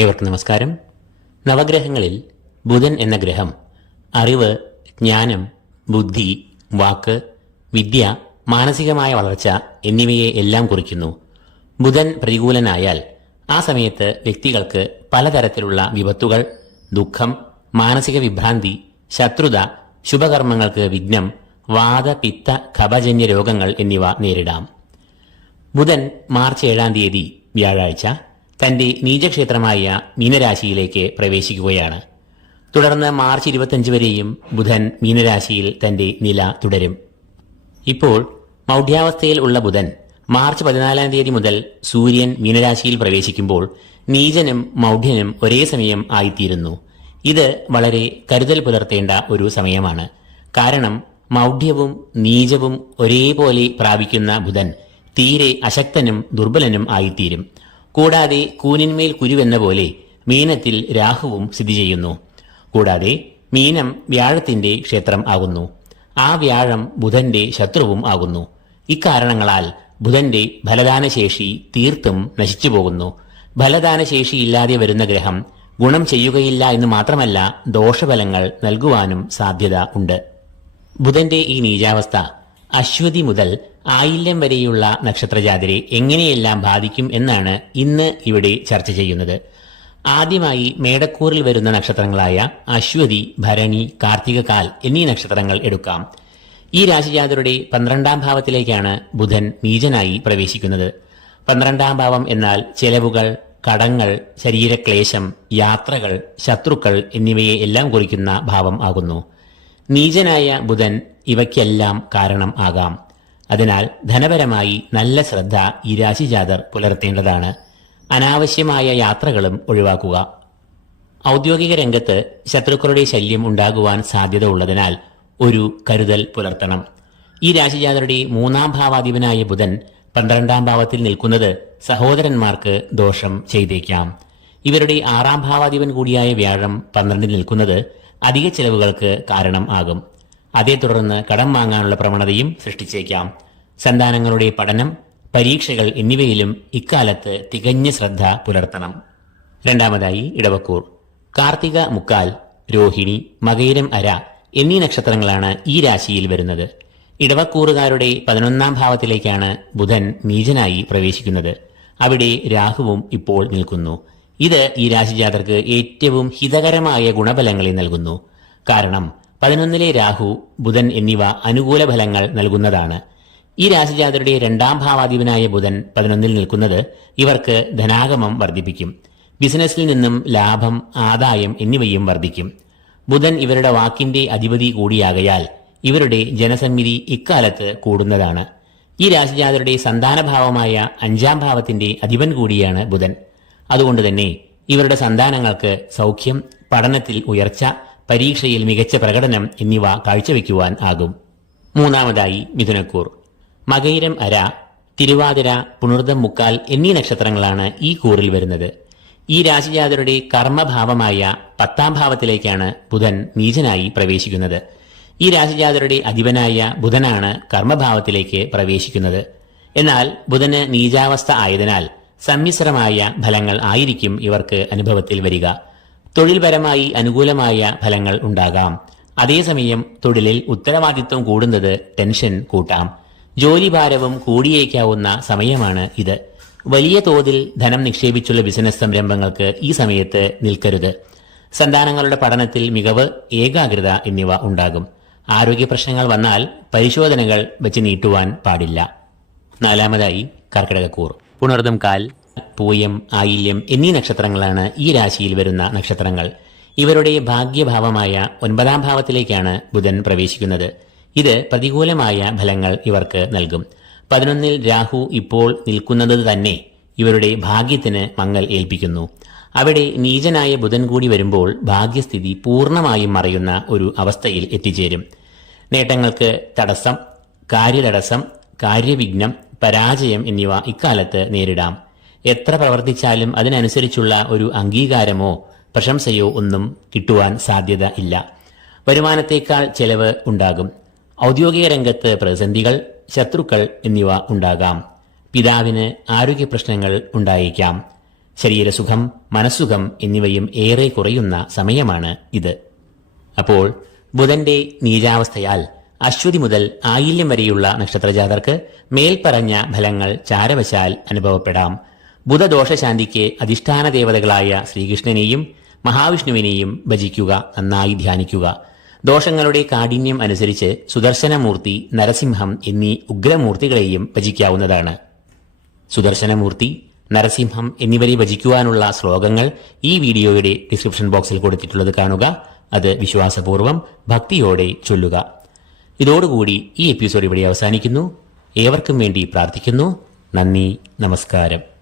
ഏവർക്കും നമസ്കാരം. നവഗ്രഹങ്ങളിൽ ബുധൻ എന്ന ഗ്രഹം അറിവ്, ജ്ഞാനം, ബുദ്ധി, വാക്ക്, വിദ്യ, മാനസികമായ വളർച്ച എന്നിവയെ എല്ലാം കുറിക്കുന്നു. ബുധൻ പ്രതികൂലനായാൽ ആ സമയത്ത് വ്യക്തികൾക്ക് പലതരത്തിലുള്ള വിപത്തുകൾ, ദുഃഖം, മാനസിക വിഭ്രാന്തി, ശത്രുത, ശുഭകർമ്മങ്ങൾക്ക് വിഘ്നം, വാത, പിത്ത, കഫജന്യ രോഗങ്ങൾ എന്നിവ നേരിടാം. ബുധൻ മാർച്ച് 7 തീയതി വ്യാഴാഴ്ച തന്റെ നീചക്ഷേത്രമായ മീനരാശിയിലേക്ക് പ്രവേശിക്കുകയാണ്. തുടർന്ന് മാർച്ച് 25 വരെയും ബുധൻ മീനരാശിയിൽ തന്റെ നില തുടരും. ഇപ്പോൾ മൗഢ്യാവസ്ഥയിൽ ഉള്ള ബുധൻ മാർച്ച് 14 തീയതി മുതൽ സൂര്യൻ മീനരാശിയിൽ പ്രവേശിക്കുമ്പോൾ നീചനും മൗഢ്യനും ഒരേ സമയം ആയിത്തീരുന്നു. ഇത് വളരെ കരുതൽ പുലർത്തേണ്ട ഒരു സമയമാണ്. കാരണം മൗഢ്യവും നീചവും ഒരേപോലെ പ്രാപിക്കുന്ന ബുധൻ തീരെ അശക്തനും ദുർബലനും ആയിത്തീരും. കൂടാതെ കൂനിന്മേൽ കുരുവെന്ന പോലെ മീനത്തിൽ രാഹുവും സ്ഥിതി ചെയ്യുന്നു. കൂടാതെ മീനം വ്യാഴത്തിന്റെ ക്ഷേത്രം ആകുന്നു. ആ വ്യാഴം ബുധന്റെ ശത്രുവും ആകുന്നു. ഇക്കാരണങ്ങളാൽ ബുധന്റെ ഫലദാനശേഷി തീർത്തും നശിച്ചുപോകുന്നു. ഫലദാനശേഷിയില്ലാതെ വരുന്ന ഗ്രഹം ഗുണം ചെയ്യുകയില്ല എന്ന് മാത്രമല്ല, ദോഷഫലങ്ങൾ നൽകുവാനും സാധ്യത ഉണ്ട്. ബുധന്റെ ഈ നീചാവസ്ഥ അശ്വതി മുതൽ ആയില്യം വരെയുള്ള നക്ഷത്രജാതരെ എങ്ങനെയെല്ലാം ബാധിക്കും എന്നാണ് ഇന്ന് ഇവിടെ ചർച്ച ചെയ്യുന്നത്. ആദ്യമായി മേടക്കൂറിൽ വരുന്ന നക്ഷത്രങ്ങളായ അശ്വതി, ഭരണി, കാർത്തികകാൽ എന്നീ നക്ഷത്രങ്ങൾ എടുക്കാം. ഈ രാശിജാതരുടെ 12ാം ഭാവത്തിലേക്കാണ് ബുധൻ നീചനായി പ്രവേശിക്കുന്നത്. 12ാം ഭാവം എന്നാൽ ചെലവുകൾ, കടങ്ങൾ, ശരീരക്ലേശം, യാത്രകൾ, ശത്രുക്കൾ എന്നിവയെ എല്ലാം കുറിക്കുന്ന ഭാവം ആകുന്നു. നീചനായ ബുധൻ ഇവയ്ക്കെല്ലാം കാരണം ആകാം. അതിനാൽ ധനപരമായി നല്ല ശ്രദ്ധ ഈ രാശിജാതർ പുലർത്തേണ്ടതാണ്. അനാവശ്യമായ യാത്രകളും ഒഴിവാക്കുക. ഔദ്യോഗിക രംഗത്ത് ശത്രുക്കളുടെ ശല്യം ഉണ്ടാകുവാൻ സാധ്യത ഉള്ളതിനാൽ ഒരു കരുതൽ പുലർത്തണം. ഈ രാശിജാതരുടെ 3ാം ഭാവാധിപനായ ബുധൻ 12ാം ഭാവത്തിൽ നിൽക്കുന്നത് സഹോദരന്മാർക്ക് ദോഷം ചെയ്തേക്കാം. ഇവരുടെ 6ാം ഭാവാധിപൻ കൂടിയായ വ്യാഴം 12ൽ നിൽക്കുന്നത് അധിക ചെലവുകൾക്ക് കാരണം ആകും. അതേ തുടർന്ന് കടം വാങ്ങാനുള്ള പ്രവണതയും സൃഷ്ടിച്ചേക്കാം. സന്താനങ്ങളുടെ പഠനം, പരീക്ഷകൾ എന്നിവയിലും ഇക്കാലത്ത് തികഞ്ഞ ശ്രദ്ധ പുലർത്തണം. രണ്ടാമതായി ഇടവക്കൂർ. കാർത്തിക മുക്കാൽ, രോഹിണി, മകയിരം അര എന്നീ നക്ഷത്രങ്ങളാണ് ഈ രാശിയിൽ വരുന്നത്. ഇടവക്കൂറുകാരുടെ 11ാം ഭാവത്തിലേക്കാണ് ബുധൻ നീചനായി പ്രവേശിക്കുന്നത്. അവിടെ രാഹുവും ഇപ്പോൾ നിൽക്കുന്നു. ഇത് ഈ രാശിജാതർക്ക് ഏറ്റവും ഹിതകരമായ ഗുണഫലങ്ങളെ നൽകുന്നു. കാരണം 11ലെ രാഹു, ബുധൻ എന്നിവ അനുകൂല ഫലങ്ങൾ നൽകുന്നതാണ്. ഈ രാശിജാതരുടെ 2ാം ഭാവാധിപനായ ബുധൻ 11ൽ നിൽക്കുന്നത് ഇവർക്ക് ധനാഗമം വർദ്ധിപ്പിക്കും. ബിസിനസ്സിൽ നിന്നും ലാഭം, ആദായം എന്നിവയും വർദ്ധിക്കും. ബുധൻ ഇവരുടെ വാക്കിന്റെ അധിപതി കൂടിയാകയാൽ ഇവരുടെ ജനസമ്മിതി ഇക്കാലത്ത് കൂടുന്നതാണ്. ഈ രാശിജാതരുടെ സന്താനഭാവമായ 5ാം ഭാവത്തിന്റെ അധിപൻ കൂടിയാണ് ബുധൻ. അതുകൊണ്ട് തന്നെ ഇവരുടെ സന്താനങ്ങൾക്ക് സൗഖ്യം, പഠനത്തിൽ ഉയർച്ച, പരീക്ഷയിൽ മികച്ച പ്രകടനം എന്നിവ കാഴ്ചവെക്കുവാൻ ആകും. മൂന്നാമതായി മിഥുനക്കൂർ. മകയിരം അര, തിരുവാതിര, പുണർദം മുക്കാൽ എന്നീ നക്ഷത്രങ്ങളാണ് ഈ കൂറിൽ വരുന്നത്. ഈ രാശിജാതരുടെ കർമ്മഭാവമായ 10ാം ഭാവത്തിലേക്കാണ് ബുധൻ നീചനായി പ്രവേശിക്കുന്നത്. ഈ രാശിജാതരുടെ അധിപനായ ബുധനാണ് കർമ്മഭാവത്തിലേക്ക് പ്രവേശിക്കുന്നത്. എന്നാൽ ബുധന് നീചാവസ്ഥ ആയതിനാൽ സമ്മിശ്രമായ ഫലങ്ങൾ ആയിരിക്കും ഇവർക്ക് അനുഭവത്തിൽ വരിക. തൊഴിൽപരമായി അനുകൂലമായ ഫലങ്ങൾ ഉണ്ടാകാം. അതേസമയം തൊഴിലിൽ ഉത്തരവാദിത്വം കൂടുന്നത് ടെൻഷൻ കൂട്ടാം. ജോലിഭാരവും കൂടിയേക്കാവുന്ന സമയമാണ് ഇത്. വലിയ തോതിൽ ധനം നിക്ഷേപിച്ചുള്ള ബിസിനസ് സംരംഭങ്ങൾക്ക് ഈ സമയത്ത് നിൽക്കരുത്. സന്താനങ്ങളുടെ പഠനത്തിൽ മികവ്, ഏകാഗ്രത എന്നിവ ഉണ്ടാകും. ആരോഗ്യ പ്രശ്നങ്ങൾ വന്നാൽ പരിശോധനകൾ വെച്ച് നീട്ടുവാൻ പാടില്ല. നാലാമതായി കർക്കിടകക്കൂർ. പുണർദം കാൽ, പൂയം, ആയില്യം എന്നീ നക്ഷത്രങ്ങളാണ് ഈ രാശിയിൽ വരുന്ന നക്ഷത്രങ്ങൾ. ഇവരുടെ ഭാഗ്യഭാവമായ 9ാം ഭാവത്തിലേക്കാണ് ബുധൻ പ്രവേശിക്കുന്നത്. ഇത് പ്രതികൂലമായ ഫലങ്ങൾ ഇവർക്ക് നൽകും. 11ൽ രാഹു ഇപ്പോൾ നിൽക്കുന്നത് തന്നെ ഇവരുടെ ഭാഗ്യത്തിന് മങ്ങൽ ഏൽപ്പിക്കുന്നു. അവിടെ നീചനായ ബുധൻ കൂടി വരുമ്പോൾ ഭാഗ്യസ്ഥിതി പൂർണ്ണമായും മറയുന്ന ഒരു അവസ്ഥയിൽ എത്തിച്ചേരും. നേട്ടങ്ങൾക്ക് തടസ്സം, കാര്യതടസ്സം, കാര്യവിഘ്നം, പരാജയം എന്നിവ ഇക്കാലത്ത് നേരിടാം. എത്ര പ്രവർത്തിച്ചാലും അതിനനുസരിച്ചുള്ള ഒരു അംഗീകാരമോ പ്രശംസയോ ഒന്നും കിട്ടുവാൻ സാധ്യത ഇല്ല. വരുമാനത്തേക്കാൾ ചെലവ് ഉണ്ടാകും. ഔദ്യോഗിക രംഗത്ത് പ്രതിസന്ധികൾ, ശത്രുക്കൾ എന്നിവ ഉണ്ടാകാം. പിതാവിന് ആരോഗ്യ പ്രശ്നങ്ങൾ ഉണ്ടായേക്കാം. ശരീരസുഖം, മനസ്സുഖം എന്നിവയും ഏറെ കുറയുന്ന സമയമാണ് ഇത്. അപ്പോൾ ബുധന്റെ നീചാവസ്ഥയാൽ അശ്വതി മുതൽ ആയില്യം വരെയുള്ള നക്ഷത്രജാതർക്ക് മേൽപ്പറഞ്ഞ ഫലങ്ങൾ ചാരവശാൽ അനുഭവപ്പെടാം. ബുധദോഷശാന്തിക്ക് അധിഷ്ഠാന ദേവതകളായ ശ്രീകൃഷ്ണനെയും മഹാവിഷ്ണുവിനെയും ഭജിക്കുക, നന്നായി ധ്യാനിക്കുക. ദോഷങ്ങളുടെ കാഠിന്യം അനുസരിച്ച് സുദർശനമൂർത്തി, നരസിംഹം എന്നീ ഉഗ്രമൂർത്തികളെയും ഭജിക്കാവുന്നതാണ്. സുദർശനമൂർത്തി, നരസിംഹം എന്നിവരെ ഭജിക്കുവാനുള്ള ശ്ലോകങ്ങൾ ഈ വീഡിയോയുടെ ഡിസ്ക്രിപ്ഷൻ ബോക്സിൽ കൊടുത്തിട്ടുള്ളത് കാണുക. അത് വിശ്വാസപൂർവ്വം ഭക്തിയോടെ ചൊല്ലുക. ഇതോടുകൂടി ഈ എപ്പിസോഡ് ഇവിടെ അവസാനിക്കുന്നു. ഏവർക്കും വേണ്ടി പ്രാർത്ഥിക്കുന്നു. നന്ദി, നമസ്കാരം.